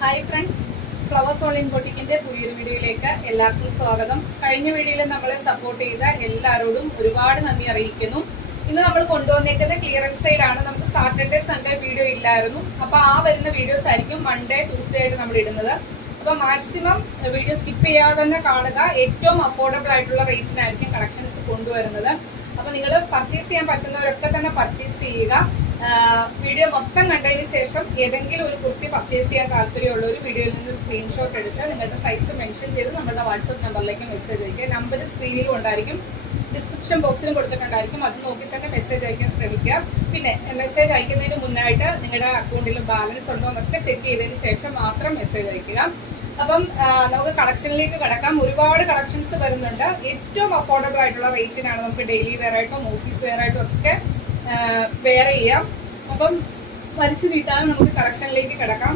Hi friends, flowers online ബൊട്ടിക്കിന്റെ പുതിയൊരു വീഡിയോയിലേക്ക് എല്ലാവർക്കും സ്വാഗതം. കഴിഞ്ഞ വീഡിയോയിൽ നമ്മളെ സപ്പോർട്ട് ചെയ്ത എല്ലാവരോടും ഒരുപാട് നന്ദി അറിയിക്കുന്നു. ഇന്ന് നമ്മൾ കൊണ്ടുവന്നേക്കുന്ന ക്ലിയറൻസ് സെയിലാണ്. നമുക്ക് സാറ്റർഡേ സൺഡേ വീഡിയോ ഇല്ലായിരുന്നു. അപ്പോൾ ആ വരുന്ന വീഡിയോസ് ആയിരിക്കും മൺഡേ ട്യൂസ്ഡേ ആയിട്ട് നമ്മൾ ഇടുന്നത്. അപ്പോൾ മാക്സിമം വീഡിയോ സ്കിപ്പ് ചെയ്യാതെ തന്നെ കാണുക. ഏറ്റവും അഫോർഡബിൾ ആയിട്ടുള്ള റേറ്റിനായിരിക്കും കളക്ഷൻസ് കൊണ്ടുവരുന്നത്. അപ്പോൾ നിങ്ങൾ പർച്ചേസ് ചെയ്യാൻ പറ്റുന്നവരൊക്കെ തന്നെ പർച്ചേസ് ചെയ്യുക. വീഡിയോ മൊത്തം കണ്ടതിന് ശേഷം ഏതെങ്കിലും ഒരു കുർത്തി പർച്ചേസ് ചെയ്യാൻ താല്പര്യമുള്ള ഒരു വീഡിയോയിൽ നിന്ന് സ്ക്രീൻഷോട്ട് എടുത്ത് നിങ്ങളുടെ സൈസ് മെൻഷൻ ചെയ്ത് നമ്മുടെ വാട്സപ്പ് നമ്പറിലേക്ക് മെസ്സേജ് അയക്കുക. നമ്പർ സ്ക്രീനിലും ഉണ്ടായിരിക്കും, ഡിസ്ക്രിപ്ഷൻ ബോക്സിലും കൊടുത്തിട്ടുണ്ടായിരിക്കും. അത് നോക്കി തന്നെ മെസ്സേജ് അയക്കാൻ ശ്രമിക്കുക. പിന്നെ മെസ്സേജ് അയക്കുന്നതിന് മുന്നായിട്ട് നിങ്ങളുടെ അക്കൗണ്ടിൽ ബാലൻസ് ഉണ്ടോ എന്നൊക്കെ ചെക്ക് ചെയ്തതിന് ശേഷം മാത്രം മെസ്സേജ് അയക്കുക. അപ്പം നമുക്ക് കളക്ഷനിലേക്ക് കിടക്കാം. ഒരുപാട് കളക്ഷൻസ് വരുന്നുണ്ട്. ഏറ്റവും അഫോർഡബിൾ ആയിട്ടുള്ള റേറ്റിനാണ് നമുക്ക് ഡെയിലി വെയർ ആയിട്ടും ഓഫീസ് വെയർ ആയിട്ടും ഒക്കെ വെയർ ചെയ്യാം. അപ്പം വലിച്ചു നീട്ടാതെ നമുക്ക് കളക്ഷനിലേക്ക് കിടക്കാം.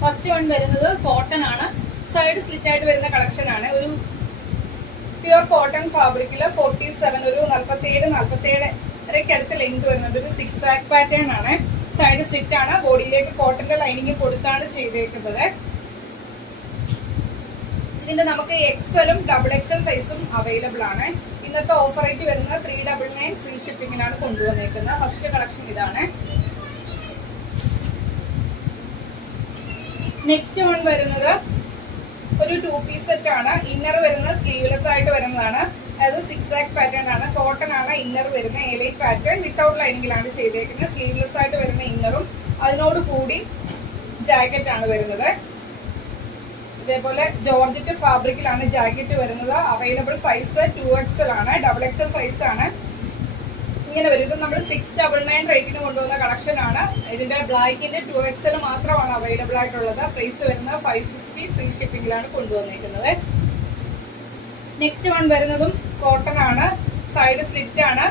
ഫസ്റ്റ് വൺ വരുന്നത് കോട്ടൺ ആണ്. സൈഡ് സ്ലിറ്റ് ആയിട്ട് വരുന്ന കളക്ഷൻ ആണ്. ഒരു പ്യുവർ കോട്ടൺ ഫാബ്രിക്കില് 47 ഒരു 47 വരെക്കടുത്ത് ലെങ്ത് വരുന്നുണ്ട്. ഒരു 6 ആക്ക് പാറ്റേൺ ആണ്. സൈഡ് സ്ലിറ്റ് ആണ്. ബോഡിയിലേക്ക് കോട്ടന്റെ ലൈനിങ് കൊടുത്താണ് ചെയ്തേക്കുന്നത്. ഇതിന്റെ നമുക്ക് എക്സലും ഡബിൾ എക്സൽ സൈസും അവൈലബിൾ ആണ്. ഇന്നത്തെ ഓഫർ റേറ്റ് വരുന്നത് 399 ഫ്രീ ഷിപ്പിംഗിലാണ് കൊണ്ടുവന്നേക്കുന്നത്. ഫസ്റ്റ് കളക്ഷൻ ഇതാണ്. നെക്സ്റ്റ് വൺ വരുന്നത് ഒരു 2 പീസ് സെറ്റ് ആണ്. ഇന്നർ വരുന്നത് സ്ലീവ്ലെസ് ആയിട്ട് വരുന്നതാണ്. അതായത് 6 ആക്ക് പാറ്റേൺ ആണ്. കോട്ടൺ ആണ് ഇന്നർ വരുന്ന എലൈറ്റ് പാറ്റേൺ വിത്തൗട്ട് ലൈനിങ്ങിലാണ് ചെയ്തേക്കുന്നത്. സ്ലീവ്ലെസ് ആയിട്ട് വരുന്ന ഇന്നറും അതിനോട് കൂടി ജാക്കറ്റ് ആണ് വരുന്നത്. ഇതേപോലെ ജോർജറ്റ് ഫാബ്രിക്കിലാണ് ജാക്കറ്റ് വരുന്നത്. അവൈലബിൾ സൈസ് 2XL ആണ്. ഡബിൾ എക്സൽ സൈസ് ആണ്. ഇങ്ങനെ വരും. ഇത് നമ്മൾ 699 റേറ്റിന് കൊണ്ടുവന്ന കളക്ഷൻ ആണ്. ഇതിന്റെ ബ്ലാക്കിന്റെ 2XL മാത്രമാണ് അവൈലബിൾ ആയിട്ടുള്ളത്. പ്രൈസ് വരുന്നത് 550 ഫ്രീ ഷിപ്പിംഗിലാണ് കൊണ്ടുവന്നിരിക്കുന്നത്. നെക്സ്റ്റ് വൺ വരുന്നതും കോട്ടൺ ആണ്. സൈഡ് സ്ലിറ്റ് ആണ്.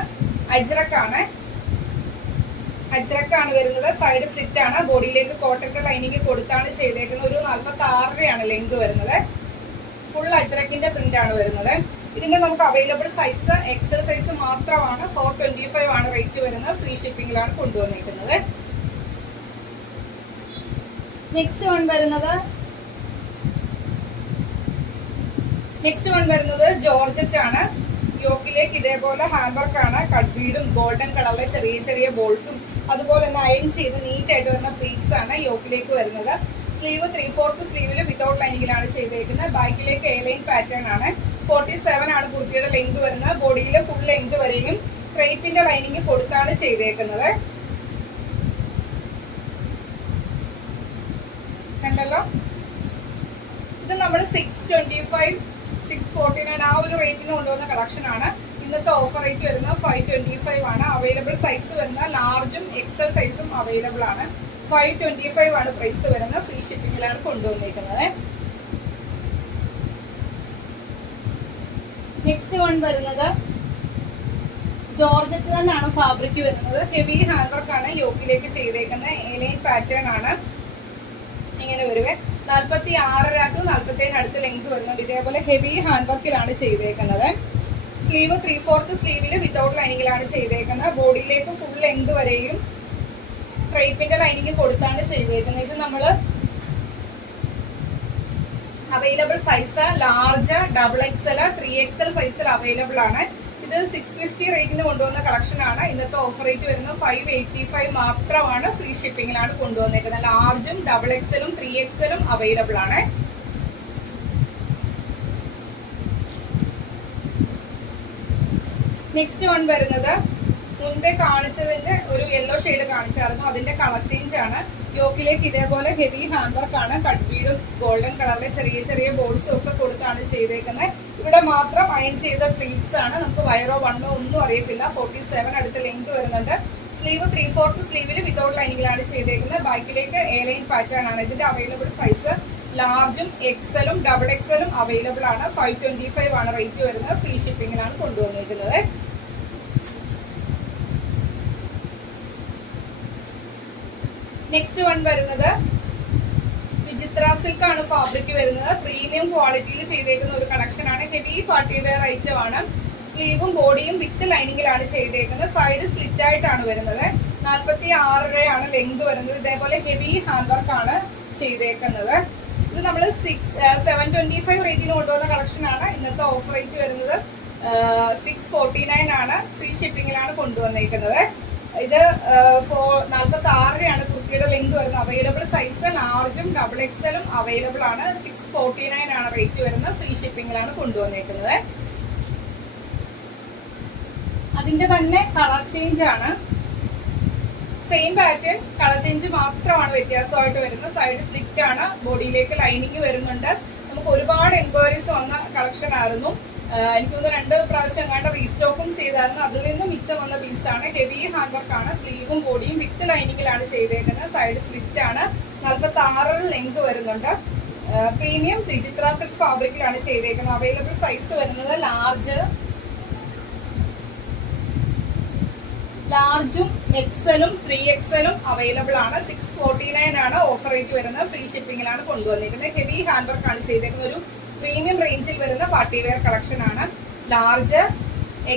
അജ്രക്കാണ് വരുന്നത്. സൈഡ് സ്ലിറ്റ് ആണ്. ബോഡിയിലേക്ക് കോട്ടന്റെ ലൈനിങ് കൊടുത്താണ് ചെയ്തേക്കുന്നത്. ഒരു 46 ലെങ്ത് വരുന്നത്. ഫുൾ അജ്രക്കിന്റെ പ്രിന്റ് ആണ് വരുന്നത്. ഇതിന്റെ നമുക്ക് അവൈലബിൾ സൈസ് എക്സൽ സൈസ് മാത്രമാണ്. 425 ആണ് റേറ്റ് വരുന്നത്. ഫ്രീ ഷിപ്പിംഗിലാണ് കൊണ്ടുവന്നിരിക്കുന്നത്. നെക്സ്റ്റ് വൺ വരുന്നത് ജോർജറ്റ് ആണ്. യോക്കിലേക്ക് ഇതേപോലെ ഹാൻഡ് വർക്ക് ആണ്. കട്ട് ബീഡും ഗോൾഡൻ കളറിലെ ചെറിയ ചെറിയ ബോൾസും അതുപോലെ തന്നെ അയൺ ചെയ്ത് നീറ്റ് ആയിട്ട് വരുന്ന പ്ലീറ്റ്സ് ആണ് യോക്കിലേക്ക് വരുന്നത്. സ്ലീവ് 3/4 സ്ലീവിൽ വിത്തൗട്ട് ലൈനിങ്ങിലാണ് ചെയ്തേക്കുന്നത്. ബാക്കിലേക്ക് എ ലൈൻ പാറ്റേൺ ആണ്. 47 ആണ് കുർത്തിയുടെ ലെങ്ത് വരുന്നത്. ബോഡിയിലെ ഫുൾ ലെങ്ത് വരെയും ക്രേപ്പിന്റെ ലൈനിങ് കൊടുത്താണ് ചെയ്തേക്കുന്നത്. കണ്ടല്ലോ. ഇത് നമ്മൾ 625 649 ആ ഒരു റേറ്റിന് കൊണ്ടുവന്ന കളക്ഷൻ ആണ്. ഇന്നത്തെ ഓഫർ റേറ്റ് വരുന്നത് 525 ആണ്. അവൈലബിൾ സൈസ് വരുന്ന ലാർജും എക്സൽ സൈസും അവൈലബിൾ ആണ്. 525 ആണ് പ്രൈസ് വരുന്നത്. ഫ്രീ ഷിപ്പിംഗിലാണ് കൊണ്ടുവന്നിരിക്കുന്നത്. നെക്സ്റ്റ് വൺ വരുന്നത് ജോർജറ്റ് തന്നെയാണ് ഫാബ്രിക് വരുന്നത്. ഹെവി ഹാൻഡ് വർക്ക് ആണ് യോക്കിലേക്ക് ചെയ്തേക്കുന്നത്. എലൈൻ പാറ്റേൺ ആണ്. ഇങ്ങനെ വരുവേ 46 to 47 അടുത്ത് ലെങ്ത് വരുന്നുണ്ട്. ഇതേപോലെ ഹെവി ഹാൻഡ് വർക്കിലാണ് ചെയ്തേക്കുന്നത്. സ്ലീവ് 3/4 സ്ലീവിൽ വിത്തൗട്ട് ലൈനിങ്ങിലാണ് ചെയ്തേക്കുന്നത്. ബോഡിയിലേക്ക് ഫുൾ ലെങ്ത് വരെയും ക്രേപ്പിന്റെ ലൈനിങ് കൊടുത്താണ് ചെയ്തേക്കുന്നത്. ഇത് നമ്മൾ available size large, double XL, 3XL സൈസിൽ അവൈലബിൾ ആണ്. ഇത് 650 റേറ്റിന് കൊണ്ടുവന്ന കളക്ഷൻ ആണ്. ഇന്നത്തെ ഓഫർ റേറ്റ് വരുന്നത് 585 മാത്രമാണ്. ഫ്രീ ഷിപ്പിംഗിലാണ് കൊണ്ടുവന്നേക്കുന്നത്. ലാർജും ഡബിൾ എക്സലും 3XL അവൈലബിൾ ആണ്. നെക്സ്റ്റ് വൺ വരുന്നത് മുൻപേ കാണിച്ചതിന്റെ ഒരു യെല്ലോ ഷെയ്ഡ് കാണിച്ചായിരുന്നു. അതിന്റെ കളർ ചേഞ്ച് ആണ്. യോക്കിലേക്ക് ഇതേപോലെ ഹെവി ഹാൻഡ് വർക്ക് ആണ്. കട്ട് ബീഡും ഗോൾഡൻ കളറിലെ ചെറിയ ചെറിയ ബോൾസും ഒക്കെ കൊടുത്താണ് ചെയ്തേക്കുന്നത്. ഇവിടെ മാത്രം അയൺ ചെയ്ത പ്ലീറ്റ്സ് ആണ്. നമുക്ക് വയറോ വണ്ണോ ഒന്നും അറിയത്തില്ല. 47 അടുത്ത് ലെങ്ത് വരുന്നുണ്ട്. സ്ലീവ് 3/4 സ്ലീവിൽ വിത്തൗട്ട് ലൈനിങ്ങിലാണ് ചെയ്തേക്കുന്നത്. ബാക്കിലേക്ക് എ ലൈൻ പാറ്റേൺ ആണ്. ഇതിന്റെ അവൈലബിൾ സൈസ് ലാർജും എക്സലും ഡബിൾ എക്സലും അവൈലബിൾ ആണ്. 525 ആണ് റേറ്റ് വരുന്നത്. ഫ്രീ ഷിപ്പിംഗിലാണ് കൊണ്ടുവന്നിരിക്കുന്നത്. നെക്സ്റ്റ് വൺ വരുന്നത് വിചിത്ര സിൽക്ക് ആണ് ഫാബ്രിക് വരുന്നത്. പ്രീമിയം ക്വാളിറ്റിയിൽ ചെയ്തേക്കുന്ന ഒരു കളക്ഷൻ ആണ്. ഹെവി പാർട്ടി വെയർ ഐറ്റം ആണ്. സ്ലീവും ബോഡിയും വിത്ത് ലൈനിങ്ങിലാണ് ചെയ്തേക്കുന്നത്. സൈഡ് സ്ലിറ്റ് ആയിട്ടാണ് വരുന്നത്. 46 ആണ് ലെങ്ത് വരുന്നത്. ഇതേപോലെ ഹെവി ഹാൻഡ് വർക്ക് ആണ്. ചെയ്തേക്കുന്നത്. ഇത് നമ്മൾ 725 റേറ്റിന് കൊണ്ടുവന്ന കളക്ഷനാണ്. ഇന്നത്തെ ഓഫർ റേറ്റ് വരുന്നത് 649 ആണ്. ഫ്രീ ഷിപ്പിങ്ങിലാണ് കൊണ്ടുവന്നേക്കുന്നത്. ഇത് 46 കുർത്തിയുടെ ലെങ്ത് വരുന്നത്. അവൈലബിൾ സൈസ് ലാർജും ഡബിൾ എക്സലും അവൈലബിൾ ആണ്. 649 ആണ് റേറ്റ് വരുന്നത്. ഫ്രീ ഷിപ്പിങ്ങിലാണ് കൊണ്ടുവന്നേക്കുന്നത്. അതിന്റെ തന്നെ കളർ ചേഞ്ച് ആണ്. സെയിം പാറ്റേൺ, കളർ ചേഞ്ച് മാത്രമാണ് വ്യത്യാസമായിട്ട് വരുന്നത്. സൈഡ് സ്ലിറ്റ് ആണ്, ബോഡിയിലേക്ക് ലൈനിങ് വരുന്നുണ്ട്. നമുക്ക് ഒരുപാട് എൻക്വയറീസ് വന്ന കളക്ഷൻ ആയിരുന്നു. എനിക്ക് തോന്നുന്നു 2 പ്രാവശ്യം കണ്ട റീസ്റ്റോക്കും ചെയ്തായിരുന്നു. അതിൽ നിന്ന് മിച്ചം വന്ന പീസാണ്. ഹെവി ഹാൻഡ് വർക്ക് ആണ്. സ്ലീവും ബോഡിയും വിത്ത് ലൈനിങ്ങിലാണ് ചെയ്തേക്കുന്നത്. സൈഡ് സ്ലിറ്റ് ആണ്. 46 ലെങ്ത് വരുന്നുണ്ട്. പ്രീമിയം വിചിത്ര സിൽക്ക് ഫാബ്രിക്കിലാണ് ചെയ്തേക്കുന്നത്. അവൈലബിൾ സൈസ് വരുന്നത് ലാർജും എക്സലും 3XLും അവൈലബിൾ ആണ്. 649 ആണ് ഓഫർ റേറ്റ് വരുന്നത്. ഫ്രീ ഷിപ്പിംഗിലാണ് കൊണ്ടുവന്നിരിക്കുന്നത്. ഹെവി ഹാൻഡ് വർക്ക് ആണ് ചെയ്തേക്കുന്നത്. ഒരു പ്രീമിയം റേഞ്ചിൽ വരുന്ന പാർട്ടി വെയർ കളക്ഷൻ ആണ്. ലാർജ്,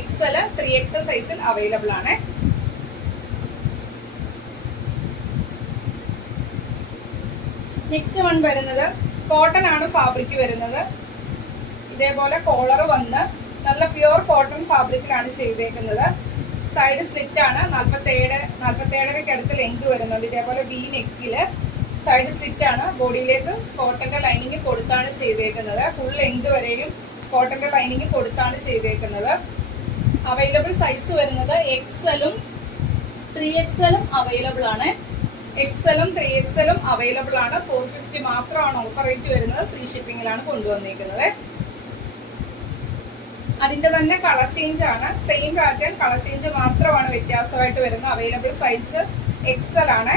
XL, 3XL സൈസിൽ അവൈലബിൾ ആണ്. നെക്സ്റ്റ് വൺ വരുന്നത് കോട്ടൺ ആണ് ഫാബ്രിക് വരുന്നത്. ഇതേപോലെ കോളർ വന്ന് നല്ല പ്യുവർ കോട്ടൺ ഫാബ്രിക്കിലാണ് ചെയ്തേക്കുന്നത്. സൈഡ് സ്ലിറ്റ് ആണ്. 47 അടുത്ത് ലെങ്ത് വരുന്നുണ്ട്. ഇതേപോലെ വി നെക്കില് സൈഡ് സ്ലിറ്റ് ആണ്. ബോഡിയിലേക്ക് കോട്ടന്റെ ലൈനിങ് കൊടുത്താണ് ചെയ്തേക്കുന്നത്. ഫുൾ ലെങ്ത് വരെയും കോട്ടന്റെ ലൈനിങ് കൊടുത്താണ് ചെയ്തേക്കുന്നത്. അവൈലബിൾ സൈസ് വരുന്നത് XLും 3XLും അവൈലബിൾ ആണ്. XLും 3XLും അവൈലബിൾ ആണ്. 450 മാത്രമാണ് ഓഫർ റേറ്റ് വരുന്നത്. ഫ്രീ ഷിപ്പിംഗിലാണ് കൊണ്ടുവന്നിരിക്കുന്നത്. അതിന്റെ തന്നെ കളർ ചേഞ്ച് ആണ്. സെയിം പാറ്റേൺ, കളർ ചേഞ്ച് മാത്രമാണ് വ്യത്യാസമായിട്ട് വരുന്നത്. അവൈലബിൾ സൈസ് XL ആണ്.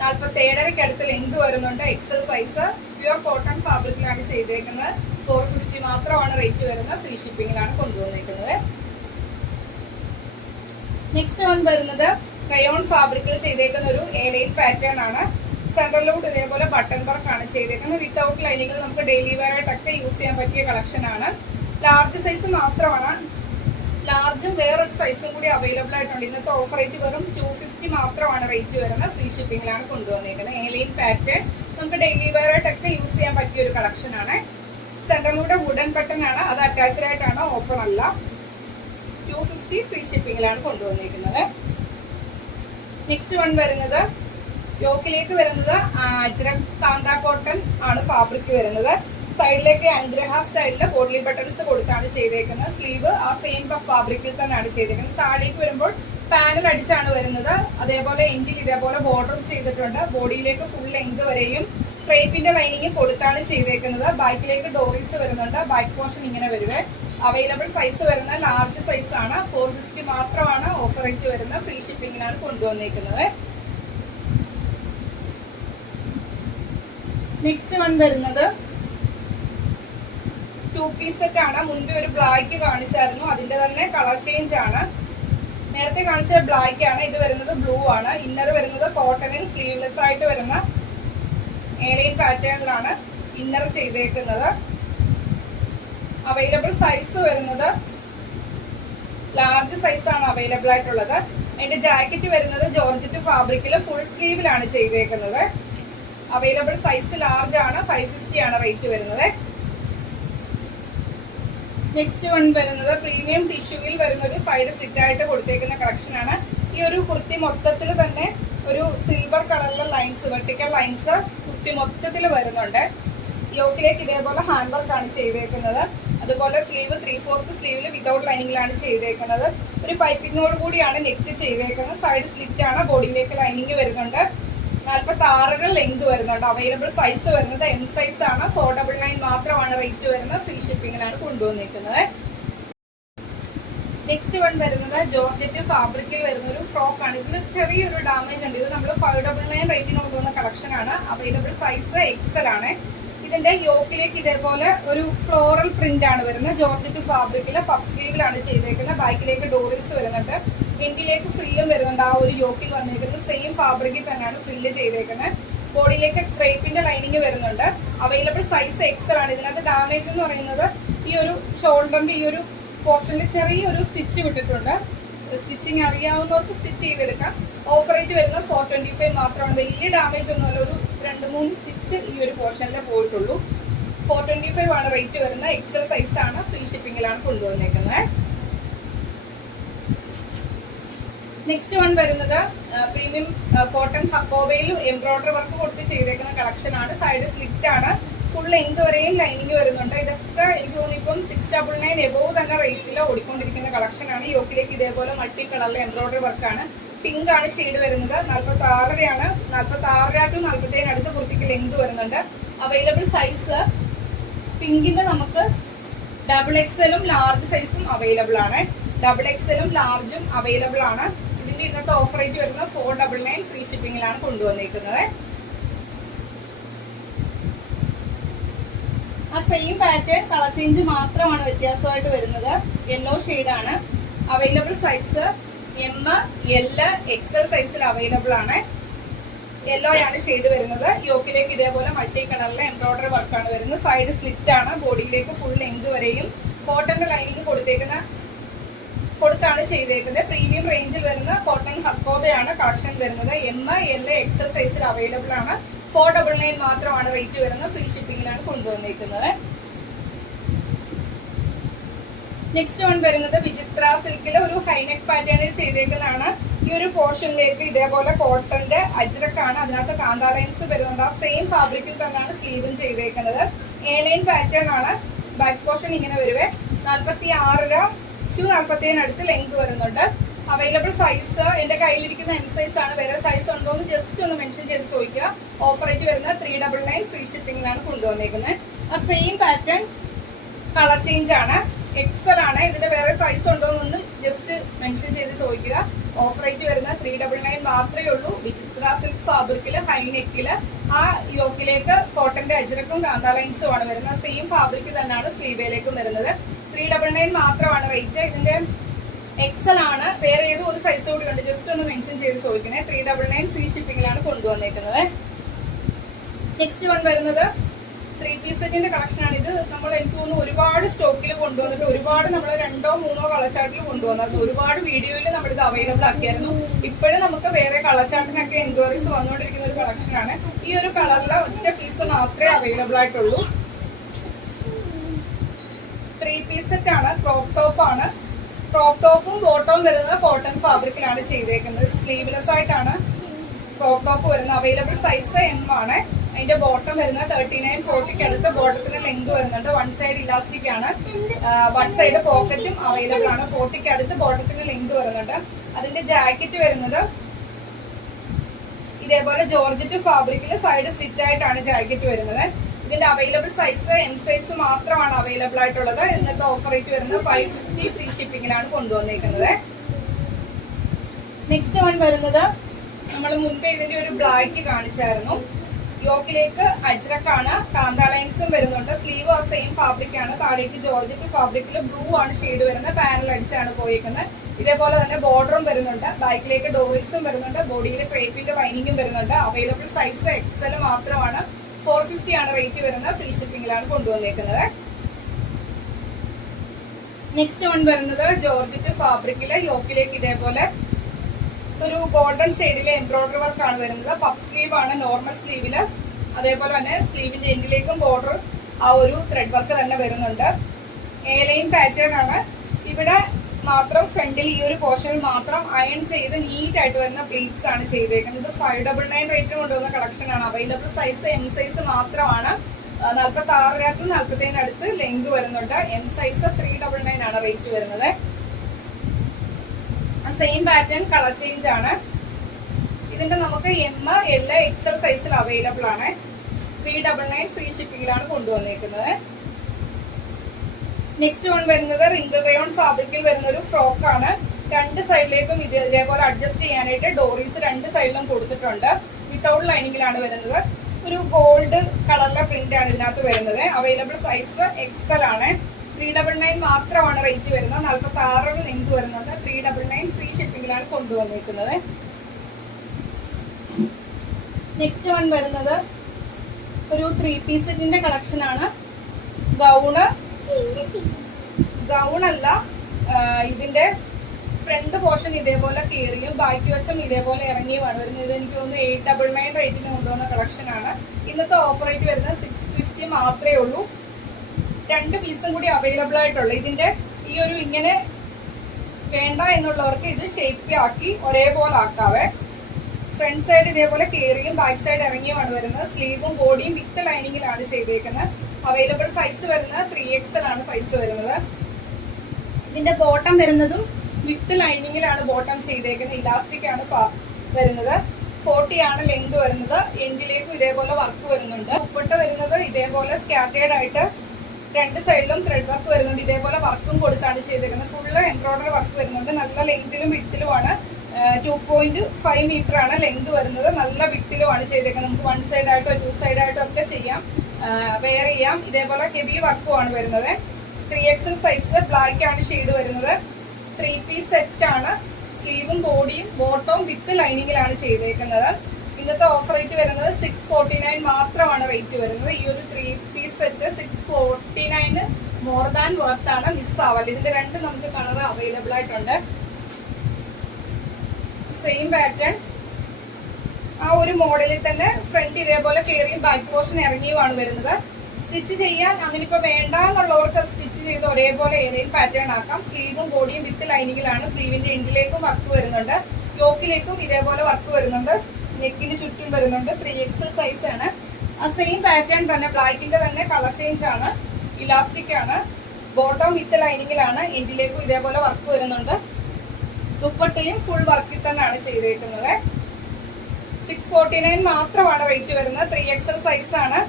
47 അടുത്ത് ലെങ്ത് വരുന്നുണ്ട്. XL size. പ്യുവർ കോട്ടൺ ഫാബ്രിക്കിലാണ് ചെയ്തേക്കുന്നത്. 450 മാത്രമാണ് റേറ്റ് വരുന്നത്. ഫ്രീ ഷിപ്പിംഗിലാണ് കൊണ്ടുവന്നിരിക്കുന്നത്. നെക്സ്റ്റ് വൺ വരുന്നത് റയോൺ ഫാബ്രിക്കിൽ ചെയ്തേക്കുന്ന ഒരു എലൈൻ പാറ്റേൺ ആണ്. സെൻട്രലിലോട്ട് ഇതേപോലെ ബട്ടൺ വർക്ക് ആണ് ചെയ്തേക്കുന്നത്. വിത്തൗട്ട് ലൈനിങ്ങിൽ നമുക്ക് ഡെയിലി വെയർ ആയിട്ടൊക്കെ യൂസ് ചെയ്യാൻ പറ്റിയ കളക്ഷൻ ആണ്. ലാർജ് സൈസ് മാത്രമാണ്. ലാർജും വേറൊരു സൈസും കൂടി അവൈലബിൾ ആയിട്ടുണ്ട്. ഇന്നത്തെ ഓഫർ റേറ്റ് വെറും 250 മാത്രമാണ് റേറ്റ് വരുന്നത്. ഫ്രീ ഷിപ്പിംഗിലാണ് കൊണ്ടുവന്നിരിക്കുന്നത്. എലൈൻ പാറ്റേൺ നമുക്ക് ഡെയിലി വെയർ ആയിട്ടൊക്കെ യൂസ് ചെയ്യാൻ പറ്റിയ ഒരു കളക്ഷൻ ആണ്. സെൻട്രലിലൂടെ വുഡൻ ബട്ടൺ ആണ്. അത് അറ്റാച്ച്ഡ് ആയിട്ടാണ്, ഓപ്പൺ അല്ല. 250 ഫ്രീ ഷിപ്പിംഗിലാണ് കൊണ്ടുവന്നിരിക്കുന്നത്. നെക്സ്റ്റ് വൺ വരുന്നത് യോക്കിലേക്ക് വരുന്നത് അജ്രക് കാന്ത കോട്ടൺ ആണ് ഫാബ്രിക് വരുന്നത്. സൈഡിലേക്ക് അനുഗ്രഹ സ്റ്റൈലില് ബോഡി ബട്ടൺസ് കൊടുത്താണ് ചെയ്തേക്കുന്നത്. സ്ലീവ് ആ സെയിം ഫാബ്രിക്കിൽ തന്നെയാണ് ചെയ്തേക്കുന്നത്. താഴേക്ക് വരുമ്പോൾ പാനൽ അടിച്ചാണ് വരുന്നത്. അതേപോലെ എൻഡിൽ ഇതേപോലെ ബോർഡറും ചെയ്തിട്ടുണ്ട്. ബോഡിയിലേക്ക് ഫുൾ ലെങ്ത് വരെയും ക്രേപ്പിന്റെ ലൈനിങ് കൊടുത്താണ് ചെയ്തേക്കുന്നത്. ബാക്കിലേക്ക് ഡോറീസ് വരുന്നുണ്ട്. ബാക്ക് പോർഷൻ ഇങ്ങനെ വരുവേ. അവൈലബിൾ സൈസ് വരുന്ന ലാർജ് സൈസ് ആണ്. 450 മാത്രമാണ് ഓഫർ റേറ്റ് വരുന്നത്. ഫ്രീ ഷിപ്പിംഗിനാണ് കൊണ്ടുവന്നിരിക്കുന്നത്. നെക്സ്റ്റ് വൺ വരുന്നത് 2 പീസ് സെറ്റ് ആണ്. മുൻപ് ഒരു ബ്ലാക്ക് കാണിച്ചായിരുന്നു. അതിന്റെ തന്നെ കളർ ചേഞ്ച് ആണ്. നേരത്തെ കാണിച്ച ബ്ലാക്ക് ആണ്. ഇത് വരുന്നത് ബ്ലൂ ആണ്. ഇന്നർ വരുന്നത് കോട്ടണിൽ സ്ലീവ്ലെസ് ആയിട്ട് വരുന്ന എലൈൻ പാറ്റേണിലാണ് ഇന്നർ ചെയ്തേക്കുന്നത്. അവൈലബിൾ സൈസ് വരുന്നത് ലാർജ് സൈസ് ആണ് അവൈലബിൾ ആയിട്ടുള്ളത്. അതിന്റെ ജാക്കറ്റ് വരുന്നത് ജോർജറ്റ് ഫാബ്രിക്കിൽ ഫുൾ സ്ലീവിലാണ് ചെയ്തേക്കുന്നത്. അവൈലബിൾ സൈസ് ലാർജ് ആണ്. 550 ആണ് റേറ്റ് വരുന്നത്. നെക്സ്റ്റ് വൺ വരുന്നത് പ്രീമിയം ടിഷ്യൂവിൽ വരുന്ന ഒരു സൈഡ് സ്ലിറ്റ് ആയിട്ട് കൊടുത്തേക്കുന്ന കളക്ഷൻ ആണ്. ഈ ഒരു കുർത്തി മൊത്തത്തിൽ തന്നെ ഒരു സിൽവർ കളറിലെ ലൈൻസ്, വെർട്ടിക്കൽ ലൈൻസ് കുർത്തി മൊത്തത്തിൽ വരുന്നുണ്ട്. യോക്കിലേക്ക് ഇതേപോലെ ഹാൻഡ് വർക്ക് ആണ് ചെയ്തേക്കുന്നത്. അതുപോലെ സ്ലീവ് 3/4 സ്ലീവിൽ വിതൗട്ട് ലൈനിങ്ങിലാണ് ചെയ്തേക്കുന്നത്. ഒരു പൈപ്പിങ്ങോട് കൂടിയാണ് നെക്ക് ചെയ്തേക്കുന്നത്. സൈഡ് സ്ലിറ്റ് ആണ്. ബോഡിയിലേക്ക് ലൈനിങ് വരുന്നുണ്ട്. 46 ലെങ്ത് വരുന്നുണ്ട്. അവൈലബിൾ സൈസ് വരുന്നത് M സൈസ് ആണ്. 499 മാത്രമാണ് റേറ്റ് വരുന്നത്. ഫ്രീ ഷിപ്പിംഗിലാണ് കൊണ്ടുവന്നിരിക്കുന്നത്. നെക്സ്റ്റ് വൺ വരുന്നത് ജോർജറ്റ് ഫാബ്രിക്കിൽ വരുന്ന ഒരു ഫ്രോക്ക് ആണ്. ഇതിൽ ചെറിയൊരു ഡാമേജ് ഉണ്ട്. ഇത് നമ്മൾ 599 റേറ്റിന് കൊണ്ടുവന്ന കളക്ഷൻ ആണ്. അവൈലബിൾ സൈസ് XL ആണ്. ഇതിന്റെ യോക്കിലേക്ക് ഇതേപോലെ ഒരു ഫ്ലോറൽ പ്രിന്റ് ആണ് വരുന്നത്. ജോർജറ്റ് ഫാബ്രിക്കിൽ പഫ് സ്ലീവിലാണ് ചെയ്തേക്കുന്നത്. ബാക്കിലേക്ക് ഡോറീസ് വരുന്നുണ്ട്. എൻഡിലേക്ക് ഫ്രില്ലും വരുന്നുണ്ട്. ആ ഒരു യോക്കിൽ വന്നിരിക്കുന്നത് സെയിം ഫാബ്രിക്കിൽ തന്നെയാണ് ഫ്രില്ല് ചെയ്തേക്കുന്നത്. ബോഡിയിലേക്ക് ക്രേപ്പിന്റെ ലൈനിങ് വരുന്നുണ്ട്. അവൈലബിൾ സൈസ് XL ആണ്. ഇതിനകത്ത് ഡാമേജ് എന്ന് പറയുന്നത് ഈ ഒരു ഷോൾഡറിന്റെ ഈ ഒരു പോർഷനിൽ ചെറിയൊരു സ്റ്റിച്ച് വിട്ടിട്ടുണ്ട്. സ്റ്റിച്ചിങ് അറിയാവുന്നവർക്ക് സ്റ്റിച്ച് ചെയ്തെടുക്കാം. ഓഫർ റേറ്റ് വരുന്നത് 425 മാത്രമാണ്. വലിയ ഡാമേജ് ഒന്നുമല്ല, ഒരു 2-3 സ്റ്റിച്ച് ഈ ഒരു പോർഷനിൽ പോയിട്ടുള്ളൂ. 425 ആണ് റേറ്റ് വരുന്നത്. എക്സൽ സൈസ് ആണ്, ഫ്രീ ഷിപ്പിംഗിലാണ് കൊണ്ടുവന്നേക്കുന്നത്. നെക്സ്റ്റ് വൺ വരുന്നത് പ്രീമിയം കോട്ടൺ ഹക്കോബയിൽ എംബ്രോയിഡറി വർക്ക് കൊടുത്ത് ചെയ്തേക്കുന്ന കളക്ഷൻ ആണ്. സൈഡ് സ്ലിറ്റ് ആണ്, ഫുൾ ലെങ്ത് വരെയും ലൈനിങ് വരുന്നുണ്ട്. ഇതൊക്കെ എനിക്ക് തോന്നുന്നു ഇപ്പം 699 എബോവ് തന്നെ റേറ്റിൽ ഓടിക്കൊണ്ടിരിക്കുന്ന കളക്ഷൻ ആണ്. യോക്കിലേക്ക് ഇതേപോലെ മൾട്ടി കളറിൽ എംബ്രോയിഡറി വർക്കാണ്. പിങ്ക് ആണ് ഷെയ്ഡ് വരുന്നത്. 46 ആണ്. 46 ടു 47 അടുത്ത കുർത്തിക്ക് ലെങ്ത് വരുന്നുണ്ട്. അവൈലബിൾ സൈസ് പിങ്കിന്റെ നമുക്ക് XXL ലാർജ് സൈസും അവൈലബിൾ ആണ്. XXL ലാർജും അവൈലബിൾ ആണ്. ഇതിന്റെ ഇന്നത്തെ ഓഫർ റേറ്റ് വരുന്നത് 499 ഫ്രീ ഷിപ്പിംഗിലാണ് കൊണ്ടുവന്നിരിക്കുന്നത്. ആ സെയിം പാറ്റേൺ കളർ ചേഞ്ച് മാത്രമാണ് വ്യത്യാസമായിട്ട് വരുന്നത്. യെല്ലോ ആണ്. അവൈലബിൾ സൈസ് ML XL സൈസിൽ അവൈലബിൾ ആണ്. യെല്ലോ ആണ് ഷെയ്ഡ് വരുന്നത്. യോക്കിലേക്ക് ഇതേപോലെ മൾട്ടി കളറിലെ എംബ്രോയിഡറി വർക്കാണ് വരുന്നത്. സൈഡ് സ്ലിറ്റ് ആണ്. ബോഡിയിലേക്ക് ഫുൾ ലെങ്ത് വരെയും കോട്ടന്റെ ലൈനിങ് കൊടുത്താണ് ചെയ്തേക്കുന്നത്. പ്രീമിയം റേഞ്ചിൽ വരുന്ന കോട്ടൺ ഹക്കോബയാണ് കളക്ഷൻ വരുന്നത്. ML XL സൈസിൽ അവൈലബിൾ ആണ്. 499 മാത്രമാണ് റേറ്റ് വരുന്നത്. ഫ്രീ ഷിപ്പിംഗിലാണ് കൊണ്ടുവന്നിരിക്കുന്നത്. നെക്സ്റ്റ് വൺ വരുന്നത് വിചിത്ര സിൽക്കിൽ ഒരു ഹൈനെക്ക് പാറ്റേണിൽ ചെയ്തേക്കുന്നതാണ്. ഈ ഒരു പോർഷനിലേക്ക് ഇതേപോലെ കോട്ടന്റെ അജ്രക്കാണ്. അതിനകത്ത് കാന്താ ലൈൻസ് വരുന്നുണ്ട്. ആ സെയിം ഫാബ്രിക്കിൽ തന്നെയാണ് സ്ലീവും ചെയ്തേക്കുന്നത്. ലൈൻ പാറ്റേൺ ആണ്. ബാക്ക് പോർഷൻ ഇങ്ങനെ വരുവേ. 46 ടു 47 അടുത്ത് ലെങ്ത് വരുന്നുണ്ട്. അവൈലബിൾ സൈസ് എന്റെ കയ്യിലിരിക്കുന്ന M സൈസ് ആണ്. വേറെ സൈസ് ഉണ്ടോ എന്ന് ജസ്റ്റ് ഒന്ന് മെൻഷൻ ചെയ്ത് ചോദിക്കുക. ഓഫർ റേറ്റ് വരുന്നത് 399 ഫ്രീ ഷിപ്പിംഗിലാണ് കൊണ്ടുവന്നേക്കുന്നത്. ആ സെയിം പാറ്റേൺ കളർ ചേഞ്ച് ആണ്. XL ആണ്. ഇതിന്റെ വേറെ സൈസ് ഉണ്ടോ എന്നൊന്ന് ജസ്റ്റ് മെൻഷൻ ചെയ്ത് ചോദിക്കുക. ഓഫർ റേറ്റ് വരുന്നത് 399 മാത്രമേ ഉള്ളൂ. വിചിത്ര സിൽക്ക് ഫാബ്രിക്കില് ഹൈനെക്കില് ആ യോക്കിലേക്ക് കോട്ടന്റെ അജ്രക്കും കാന്താ ലൈൻസും ആണ് വരുന്നത്. സെയിം ഫാബ്രിക് തന്നെയാണ് സ്ലീവേലേക്കും വരുന്നത്. 399 മാത്രമാണ് റേറ്റ്. ഇതിന്റെ XL ആണ്. വേറെ ഏതോ ഒരു സൈസ് കൂടി ഉണ്ട്, ജസ്റ്റ് ഒന്ന് മെൻഷൻ ചെയ്ത് ചോദിക്കണേ. 399 ഫ്രീ ഷിപ്പിംഗിലാണ് കൊണ്ടുവന്നേക്കുന്നത്. നെക്സ്റ്റ് വൺ വരുന്നത് 3 പീസ് സെറ്റിന്റെ കളക്ഷൻ ആണ്. ഇത് നമ്മൾ എനിക്ക് തോന്നുന്നു ഒരുപാട് സ്റ്റോക്കിൽ കൊണ്ടുവന്നിട്ട് ഒരുപാട് നമ്മൾ 2-3 കളർ ചാർട്ടിൽ കൊണ്ടുവന്നത്. ഒരുപാട് വീഡിയോയിൽ നമ്മളിത് അവൈലബിൾ ആക്കിയായിരുന്നു. ഇപ്പോഴും നമുക്ക് വേറെ കളർ ചാർട്ടിനൊക്കെ എൻക്വയറീസ് വന്നുകൊണ്ടിരിക്കുന്ന ഒരു കളക്ഷൻ ആണ്. ഈ ഒരു കളറിലെ ഒറ്റ പീസ് മാത്രമേ അവൈലബിൾ ആയിട്ടുള്ളൂ. 3 പീസ് സെറ്റ് ആണ്. ക്രോപ്പ് ടോപ്പ് ആണ്. ക്രോപ്പ് ടോപ്പും ബോട്ടവും വരുന്നത് കോട്ടൺ ഫാബ്രിക്കിലാണ് ചെയ്തേക്കുന്നത്. സ്ലീവ്ലെസ് ആയിട്ടാണ് ക്രോപ്പ് ടോപ്പ് വരുന്നത്. അവൈലബിൾ സൈസ് M ആണ്. അതിന്റെ ബോട്ടം വരുന്നത് 39-40 അടുത്ത് ബോട്ടത്തിന് ലെങ്ത് വരുന്നുണ്ട്. വൺ സൈഡ് ഇലാസ്റ്റിക് ആണ്. വൺ സൈഡ് പോക്കറ്റും അവൈലബിൾ ആണ്. 40 അടുത്ത് ബോട്ടത്തിന് ലെങ്ത് വരുന്നുണ്ട്. അതിന്റെ ജാക്കറ്റ് വരുന്നത് ഇതേപോലെ ജോർജറ്റ് ഫാബ്രിക്കിൽ സൈഡ് സ്ലിറ്റ് ആയിട്ടാണ് ജാക്കറ്റ് വരുന്നത്. ഇതിന്റെ അവൈലബിൾ സൈസ് M സൈസ് മാത്രമാണ് അവൈലബിൾ ആയിട്ടുള്ളത്. ഇന്നത്തെ ഓഫർ റേറ്റ് വരുന്നത് 550 ഫ്രീ ഷിപ്പിംഗിലാണ് കൊണ്ടുവന്നിരിക്കുന്നത്. നെക്സ്റ്റ് വൺ വരുന്നത് നമ്മൾ മുൻപേ ഇതിന്റെ ഒരു ബ്ലാക്ക് കാണിച്ചായിരുന്നു. യോക്കിലേക്ക് അജ്രക്കാണ്. കാന്താ ലൈൻസും വരുന്നുണ്ട്. സ്ലീവ് ആ സെയിം ഫാബ്രിക് ആണ്. താഴേക്ക് ജോർജറ്റ് ഫാബ്രിക്കിൽ ബ്ലൂ ആണ് ഷെയ്ഡ് വരുന്നത്. പാനൽ അടിച്ചാണ് പോയിരിക്കുന്നത്. ഇതേപോലെ തന്നെ ബോർഡറും വരുന്നുണ്ട്. ബാക്കിലേക്ക് ഡോറീസും വരുന്നുണ്ട്. ബോഡിയിൽ ക്രേപ്പിന്റെ ലൈനിങ്ങും വരുന്നുണ്ട്. അവൈലബിൾ സൈസ് XL മാത്രമാണ്. 450 ആണ് റേറ്റ് വരുന്നത്. ഫ്രീ ഷിപ്പിംഗിലാണ് കൊണ്ടുവന്നേക്കുന്നത്. നെക്സ്റ്റ് വൺ വരുന്നത് ജോർജറ്റ് ഫാബ്രിക്കില് യോക്കിലേക്ക് ഇതേപോലെ ഒരു ഗോൾഡൻ ഷെയ്ഡിലെ എംബ്രോയിഡറി വർക്ക് ആണ് വരുന്നത്. പഫ് സ്ലീവ് ആണ് നോർമൽ സ്ലീവില്. അതേപോലെ തന്നെ സ്ലീവിന്റെ എൻഡിലേക്കും ബോർഡർ ആ ഒരു ത്രെഡ് വർക്ക് തന്നെ വരുന്നുണ്ട്. ലൈൻ പാറ്റേൺ ആണ്. ഇവിടെ മാത്രം ഫ്രണ്ടിൽ ഈ ഒരു പോർഷനിൽ മാത്രം അയൺ ചെയ്ത് നീറ്റ് ആയിട്ട് വരുന്ന പ്ലീറ്റ്സ് ആണ് ചെയ്തേക്കുന്നത്. 599 റേറ്റ് കൊണ്ടുവന്ന കളക്ഷൻ ആണ്. അവൈലബിൾ സൈസ് M സൈസ് മാത്രമാണ്. 46 ടു 47 അടുത്ത് ലെങ്ത് വരുന്നുണ്ട്. M സൈസ് 399 ആണ് റേറ്റ് വരുന്നത്. സെയിം പാറ്റേൺ കളർ ചേഞ്ച് ആണ്. ഇതിന്റെ നമുക്ക് ML XL സൈസിൽ അവൈലബിൾ ആണ്. 399 ഫ്രീ ഷിപ്പിംഗിലാണ് കൊണ്ടുവന്നിരിക്കുന്നത്. നെക്സ്റ്റ് വൺ വരുന്നത് റിംഗിൾ റയോൺ ഫാബ്രിക്കിൽ വരുന്ന ഒരു ഫ്രോക്ക് ആണ്. രണ്ട് സൈഡിലേക്കും ഇതേപോലെ അഡ്ജസ്റ്റ് ചെയ്യാനായിട്ട് ഡോറീസ് രണ്ട് സൈഡിലും കൊടുത്തിട്ടുണ്ട്. വിത്തൗട്ട് ലൈനിങ്ങിലാണ് വരുന്നത്. ഒരു ഗോൾഡ് കളറിലെ പ്രിന്റ് ആണ് ഇതിനകത്ത് വരുന്നത്. അവൈലബിൾ സൈസ് XL ആണ്. 399 മാത്രമാണ് റേറ്റ് വരുന്നത്. 46 ലെങ്ത് വരുന്നത്. 399 ഫ്രീ ഷിപ്പിംഗിലാണ് കൊണ്ടുവന്നിരിക്കുന്നത്. നെക്സ്റ്റ് വൺ വരുന്നത് ഒരു 3 പീസ് സെറ്റിന്റെ കളക്ഷൻ ആണ്. ഗൗൺ അല്ല, ഇതിന്റെ ഫ്രണ്ട് പോർഷൻ ഇതേപോലെ കീറിയും ബാക്ക് വശം ഇതേപോലെ ഇറങ്ങിയുമാണ് വരുന്നത്. ഇത് എനിക്ക് തോന്നുന്നു 899 റേറ്റിന് കൊണ്ടുവന്ന കളക്ഷനാണ്. ഇന്നത്തെ ഓഫർ റേറ്റ് വരുന്നത് 650 മാത്രമേ ഉള്ളൂ. 2 പീസും കൂടി അവൈലബിൾ ആയിട്ടുള്ളൂ. ഇതിന്റെ ഈ ഒരു ഇങ്ങനെ വേണ്ട എന്നുള്ളവർക്ക് ഇത് ഷേപ്പ് ആക്കി ഒരേപോലെ ആക്കാവേ. ഫ്രണ്ട് സൈഡ് ഇതേപോലെ കീറിയും ബാക്ക് സൈഡ് ഇറങ്ങിയുമാണ് വരുന്നത്. സ്ലീവും ബോഡിയും വിത്ത് ലൈനിങ്ങിലാണ് ചെയ്തേക്കുന്നത്. അവൈലബിൾ സൈസ് വരുന്നത് 3XL ആണ് സൈസ് വരുന്നത്. ഇതിന്റെ ബോട്ടം വരുന്നതും വിത്ത് ലൈനിങ്ങിലാണ് ബോട്ടം ചെയ്തേക്കുന്നത്. ഇലാസ്റ്റിക് ആണ് വരുന്നത്. 40 ആണ് ലെങ്ത് വരുന്നത്. എൻഡിലേക്കും ഇതേപോലെ വർക്ക് വരുന്നുണ്ട്. ദുപ്പട്ട വരുന്നത് ഇതേപോലെ സ്കാറ്റേർഡ് ആയിട്ട് 2 സൈഡിലും ത്രെഡ് വർക്ക് വരുന്നുണ്ട്. ഇതേപോലെ വർക്കും കൊടുത്താണ് ചെയ്തേക്കുന്നത്. ഫുള്ള് എംബ്രോയിഡറി വർക്ക് വരുന്നുണ്ട്. നല്ല ലെങ്തിലും വിത്തിലുമാണ്. 2.5 മീറ്റർ ആണ് ലെങ്ത് വരുന്നത്. നല്ല വിത്തിലുമാണ് ചെയ്തേക്കുന്നത്. നമുക്ക് 1 സൈഡായിട്ടോ 2 സൈഡായിട്ടോ ഒക്കെ ചെയ്യാം, വെയർ ചെയ്യാം. ഇതേപോലെ ഹെവി വർക്കുമാണ് വരുന്നത്. 3XL സൈസ് ബ്ലാക്ക് ആണ് ഷെയ്ഡ് വരുന്നത്. 3 പീസ് സെറ്റ് ആണ്. സ്ലീവും ബോഡിയും ബോട്ടവും വിത്ത് ലൈനിങ്ങിലാണ് ചെയ്തേക്കുന്നത്. ഇന്നത്തെ ഓഫർ റേറ്റ് വരുന്നത് 649 മാത്രമാണ് റേറ്റ് വരുന്നത്. ഈ ഒരു 3 piece set 649 more than worth ആണ്. മിസ് ആവല്ല. ഇതിന്റെ 2 നമുക്ക് കളർ അവൈലബിൾ ആയിട്ടുണ്ട്. സെയിം പാറ്റേൺ ആ ഒരു മോഡലിൽ തന്നെ ഫ്രണ്ട് ഇതേപോലെ കയറിയും ബാക്ക് പോർഷൻ ഇറങ്ങിയുമാണ് വരുന്നത്. സ്റ്റിച്ച് ചെയ്യാൻ അങ്ങനെ ഇപ്പൊ വേണ്ട എന്നുള്ളവർക്ക് സ്റ്റിച്ച് ചെയ്ത് ഒരേപോലെ ഏതെങ്കിലും പാറ്റേൺ ആക്കാം. സ്ലീവും ബോഡിയും വിത്ത് ലൈനിങ്ങിലാണ്. സ്ലീവിന്റെ എൻഡിലേക്കും വർക്ക് വരുന്നുണ്ട്. യോക്കിലേക്കും ഇതേപോലെ വർക്ക് വരുന്നുണ്ട്. നെക്കിന് ചുറ്റും വരുന്നുണ്ട്. 3XL സൈസ് ആണ്. ആ സെയിം പാറ്റേൺ തന്നെ ബ്ലാക്കിന്റെ തന്നെ കളർ ചേഞ്ച് ആണ്. ഇലാസ്റ്റിക് ആണ്. ബോട്ടം വിത്ത് ലൈനിങ്ങിലാണ്. എൻഡിലേക്കും ഇതേപോലെ വർക്ക് വരുന്നുണ്ട്. ദുപ്പട്ടയും ഫുൾ വർക്കിൽ തന്നെയാണ് ചെയ്തേക്കുന്നത്. 649 മാത്രമാണ് റേറ്റ് വരുന്നത്. 3XL സൈസ് ആണ്.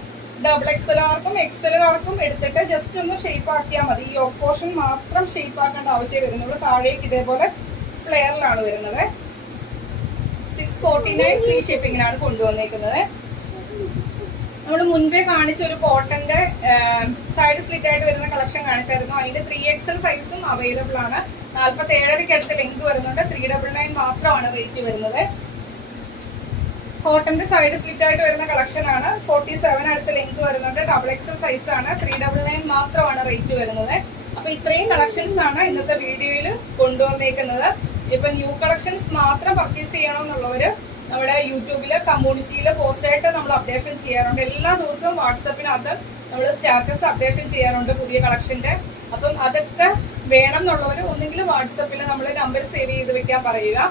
XXLകാർക്കും XLകാർക്കും എടുത്തിട്ട് ജസ്റ്റ് ഒന്ന് ഷേപ്പ് ആക്കിയാൽ മതി. ഈ യോക്ക് പോർഷൻ മാത്രം ഷേപ്പ് ആക്കേണ്ട ആവശ്യം വരുന്നുള്ളൂ. താഴേക്ക് ഇതേപോലെ ഫ്ലെയറിലാണ് വരുന്നത്. 649 ഫ്രീ ഷിപ്പിങ്ങിലാണ് കൊണ്ടുവന്നേക്കുന്നത്. നമ്മൾ മുൻപേ കാണിച്ച ഒരു കോട്ടന്റെ സൈഡ് സ്ലിറ്റ് ആയിട്ട് വരുന്ന കളക്ഷൻ കാണിച്ചായിരുന്നു. അതിന്റെ 3XL സൈസും അവൈലബിൾ ആണ്. 47 അടുത്ത് ലെങ്ത് വരുന്നുണ്ട്. 399 മാത്രമാണ് റേറ്റ് വരുന്നത്. കോട്ടന്റെ സൈഡ് സ്ലിറ്റ് ആയിട്ട് വരുന്ന കളക്ഷൻ ആണ്. 47 അടുത്ത് ലെങ്ത് വരുന്നുണ്ട്. XXL സൈസ് ആണ്. 399 മാത്രമാണ് റേറ്റ് വരുന്നത്. അപ്പൊ ഇത്രയും കളക്ഷൻസ് ആണ് ഇന്നത്തെ വീഡിയോയിൽ കൊണ്ടുവന്നേക്കുന്നത്. ഇപ്പൊ ന്യൂ കളക്ഷൻസ് മാത്രം പർച്ചേസ് ചെയ്യണമെന്നുള്ളവര് നമ്മുടെ യൂട്യൂബില് കമ്മ്യൂണിറ്റിയില് പോസ്റ്റായിട്ട് നമ്മൾ അപ്ഡേഷൻ ചെയ്യാറുണ്ട്. എല്ലാ ദിവസവും വാട്സപ്പിനകത്ത് നമ്മൾ സ്റ്റാറ്റസ് അപ്ഡേഷൻ ചെയ്യാറുണ്ട് പുതിയ കളക്ഷന്റെ. അപ്പം അതൊക്കെ വേണം എന്നുള്ളവര് ഒന്നെങ്കിലും വാട്സപ്പിൽ നമ്മൾ നമ്പർ സേവ് ചെയ്ത് വെക്കാൻ പറയുക.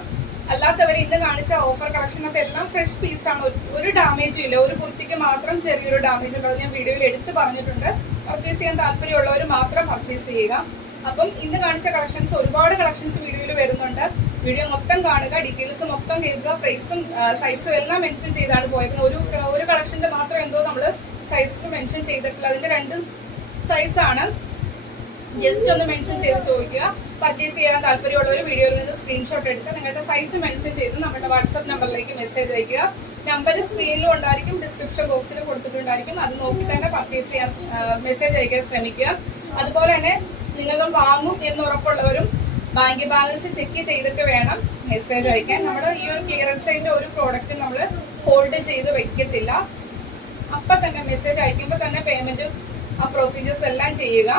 അല്ലാത്തവർ ഇന്ന് കാണിച്ച ഓഫർ കളക്ഷനകത്ത് എല്ലാം ഫ്രഷ് പീസാണ്. ഒരു ഡാമേജും ഇല്ല. ഒരു കുർത്തിക്ക് മാത്രം ചെറിയൊരു ഡാമേജ് ഉണ്ട്. അത് ഞാൻ വീഡിയോയിൽ എടുത്ത് പറഞ്ഞിട്ടുണ്ട്. പർച്ചേസ് ചെയ്യാൻ താല്പര്യമുള്ളവർ മാത്രം പർച്ചേസ് ചെയ്യുക. അപ്പം ഇന്ന് കാണിച്ച കളക്ഷൻസ് ഒരുപാട് കളക്ഷൻസ് വീഡിയോയിൽ വരുന്നുണ്ട്. വീഡിയോ മൊത്തം കാണുക, ഡീറ്റെയിൽസ് മൊത്തം കേൾക്കുക. പ്രൈസും സൈസും എല്ലാം മെൻഷൻ ചെയ്താണ് പോയത്. ഒരു കളക്ഷന്റെ മാത്രം എന്തോ നമ്മൾ സൈസസ് മെൻഷൻ ചെയ്തിട്ടില്ല. അതിന്റെ 2 സൈസാണ്. ജസ്റ്റ് ഒന്ന് മെൻഷൻ ചെയ്ത് ചോദിക്കുക. പർച്ചേസ് ചെയ്യാൻ താല്പര്യമുള്ളവർ വീഡിയോയിൽ നിന്ന് സ്ക്രീൻഷോട്ട് എടുത്ത് നിങ്ങളുടെ സൈസ് മെൻഷൻ ചെയ്ത് നമ്മുടെ വാട്സ്ആപ്പ് നമ്പറിലേക്ക് മെസ്സേജ് അയക്കുക. നമ്പർ സ്ക്രീനിലും ഉണ്ടായിരിക്കും, ഡിസ്ക്രിപ്ഷൻ ബോക്സിൽ കൊടുത്തിട്ടുണ്ടായിരിക്കും. അത് നോക്കി തന്നെ പർച്ചേസ് ചെയ്യാൻ മെസ്സേജ് അയക്കാൻ ശ്രമിക്കുക. അതുപോലെ തന്നെ നിങ്ങൾ വാങ്ങും എന്ന് ഉറപ്പുള്ളവരും ബാങ്ക് ബാലൻസ് ചെക്ക് ചെയ്തിട്ട് വേണം മെസ്സേജ് അയക്കാൻ. നമ്മൾ ഈ ഒരു ക്ലിയറൻസ് സൈഡിന്റെ ഒരു പ്രോഡക്റ്റ് നമ്മൾ ഹോൾഡ് ചെയ്ത് വെക്കത്തില്ല. അപ്പൊ തന്നെ മെസ്സേജ് അയക്കുമ്പോൾ തന്നെ പേയ്മെന്റ് ആ പ്രൊസീജിയേഴ്സ് എല്ലാം ചെയ്യുക.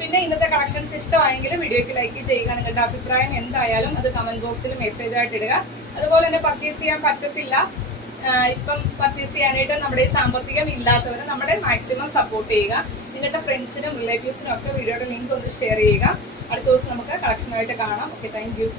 പിന്നെ ഇന്നത്തെ കളക്ഷൻസ് ഇഷ്ടമായെങ്കിൽ വീഡിയോയ്ക്ക് ലൈക്ക് ചെയ്യുക. നിങ്ങളുടെ അഭിപ്രായം എന്തായാലും അത് കമന്റ് ബോക്സിൽ മെസ്സേജ് ആയിട്ട് ഇടുക. അതുപോലെ തന്നെ പർച്ചേസ് ചെയ്യാൻ പറ്റത്തില്ല, ഇപ്പം പർച്ചേസ് ചെയ്യാനായിട്ട് നമ്മുടെ ഈ സാമ്പത്തികം ഇല്ലാത്തവരെ നമ്മളെ മാക്സിമം സപ്പോർട്ട് ചെയ്യുക. നിങ്ങളുടെ ഫ്രണ്ട്സിനും റിലേറ്റീവ്സിനും ഒക്കെ വീഡിയോയുടെ ലിങ്ക് ഒന്ന് ഷെയർ ചെയ്യുക. അടുത്ത ദിവസം നമുക്ക് കളക്ഷനായിട്ട് കാണാം. Okay, thank you.